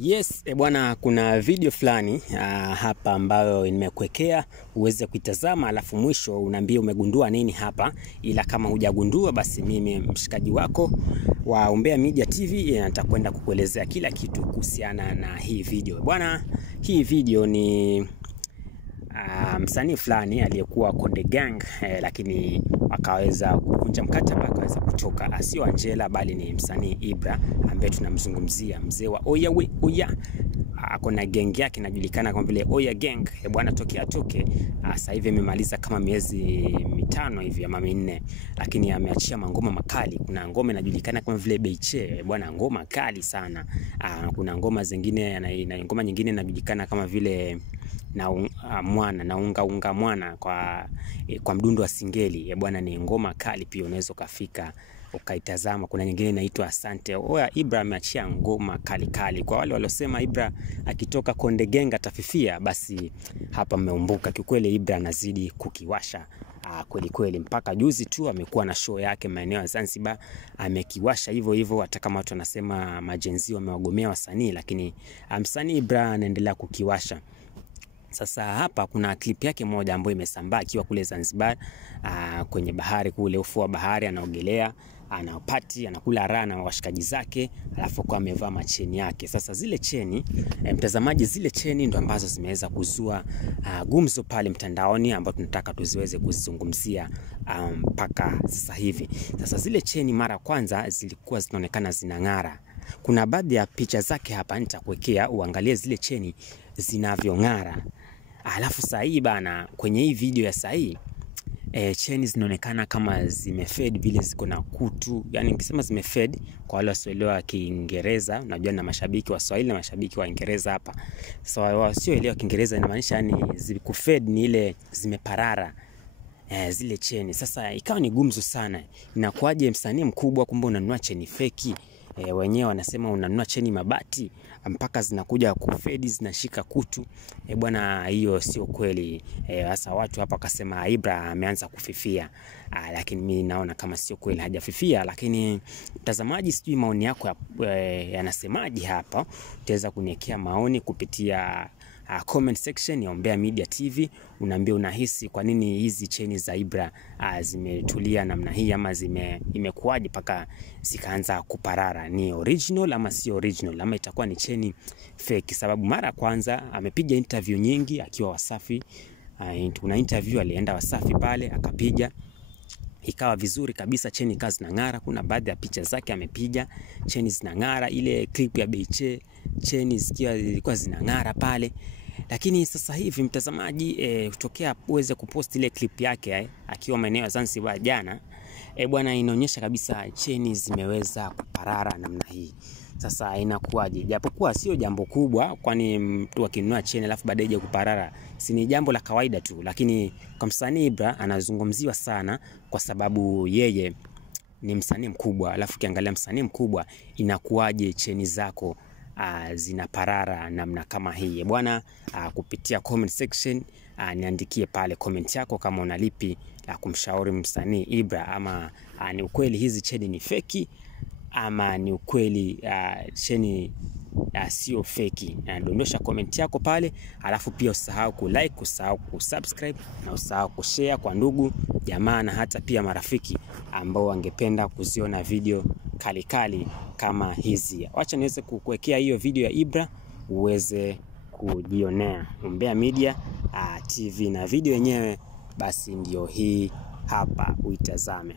Yes, bwana, kuna video fulani hapa ambayo nimekuwekea uweze kuitazama, alafu mwisho unaambia umegundua nini hapa. Ila kama hujagundua basi mimi mshikaji wako wa Umbea Media TV nitakwenda kukuelezea kila kitu kuhusiana na hii video. Bwana, hii video ni msanii fulani aliyekuwa Konde Gang, lakini akaweza kuvunja mkataba, akaweza kutoka. Sio Angela bali ni msanii Ibra ambaye tunamzungumzia, mzee wa Oya we Oya. Akona gang yake inajulikana kama vile Oya Gang. Bwana, atoke sasa hivi amemaliza kama miezi 5 hivi ama 4, lakini ameachia mangoma makali. Kuna ngoma inajulikana kama vile Beiche, bwana, ngoma kali sana. Kuna ngoma zingine na ngoma nyingine inajulikana kama vile na mwana na unga mwana kwa mdundo wa singeli. Bwana, ni ngoma kali pia, unaweza kufika ukaitazama. Kuna nyingine inaitwa Asante. Oya, Ibra ameachia ngoma kali. Kwa wale waliosema Ibra akitoka Konde Gang atafifia, basi hapa mmeumbuka. Kiukweli Ibra anazidi kukiwasha kweli. Mpaka juzi tu amekuwa na show yake maeneo ya Zanzibar, amekiwasha hivyo. Hata kama watu wanasema majenzi wamewagomea wasanii, lakini msanii Ibra anaendelea kukiwasha. Sasa hapa kuna clip yake moja ambayo imesambaa akiwa kule Zanzibar, kwenye bahari kule, ufuo wa bahari, anaogelea, anapati, anakula raha na washikaji zake, alafu kwa amevaa macheni yake. Sasa zile cheni, mtazamaji, zile cheni ndo ambazo zimeweza kuzua gumzo pale mtandaoni, ambapo tunataka tuziweze kuzungumzia mpaka sasa hivi. Sasa zile cheni mara kwanza zilikuwa zinaonekana zinang'ara. Kuna baadhi ya picha zake hapa nitakuwekea uangalie zile cheni zinavyong'ara. Alafu sasa hii bana, kwenye hii video ya sasa hii cheni zinaonekana kama zimefade vile, ziko na kutu. Yani nikisema zimefade, kwa wale wasioelewa Kiingereza, unajua na mashabiki wa Swahili na mashabiki wa Kiingereza hapa. So wasioelewa Kiingereza inamaanisha yani zikufade ni ile zimeparara zile cheni. Sasa ikawa ni gumzo sana. Inakuaje msanii mkubwa kumbe unanunua cheni feki? Wenyewe wanasema unanunua cheni mabati mpaka zinakuja kufedi, zinashika kutu. Bwana, hiyo sio kweli. Sasa watu hapa wakasema Ibra ameanza kufifia, lakini mimi naona kama sio kweli, hajafifia. Lakini mtazamaji, sijui maoni yako yanasemaje hapa. Utaweza kuniwekea maoni kupitia comment section ya Umbea Media TV. Unaambia unahisi kwa nini hizi cheni za Ibra zimetulia namna hii, ama imekuaje paka zikaanza kuparara? Ni original ama si original, ama itakuwa ni cheni fake? Sababu mara kwanza amepiga interview nyingi akiwa Wasafi. Kuna interview alienda Wasafi pale akapiga, ikawa vizuri kabisa, cheni kazi zinang'ara. Kuna baadhi ya picha zake amepiga, cheni zinang'ara. Ile clip ya Beiche, cheni zilikuwa zinang'ara pale. Lakini sasa hivi mtazamaji, kutokea uweze kupost ile clip yake akiwa maeneo ya Zanzibar jana, bwana, inaonyesha kabisa cheni zimeweza kuparara namna hii. Sasa inakuwaje? Japokuwa sio jambo kubwa, kwani mtu akinunua cheni alafu baadaye je kuparara, si ni jambo la kawaida tu. Lakini kwa msanii Ibra anazungumziwa sana kwa sababu yeye ni msanii mkubwa. Alafu kiangalia msanii mkubwa, inakuwaje cheni zako zinaparara namna kama hii? Bwana, kupitia comment section niandikie pale comment yako kama unalipi la kumshauri msanii Ibra, ama ni ukweli hizi cheni ni feki, ama ni ukweli cheni sio feki. Dondosha comment yako pale, alafu pia usahau kulike, usahau kusubscribe, na usahau kushare kwa ndugu jamaa na hata pia marafiki ambao wangependa kuziona video kali kama hizi. Acha niweze kukuwekea hiyo video ya Ibra uweze kujionea. Umbea Media TV, na video yenyewe basi ndio hii hapa, uitazame.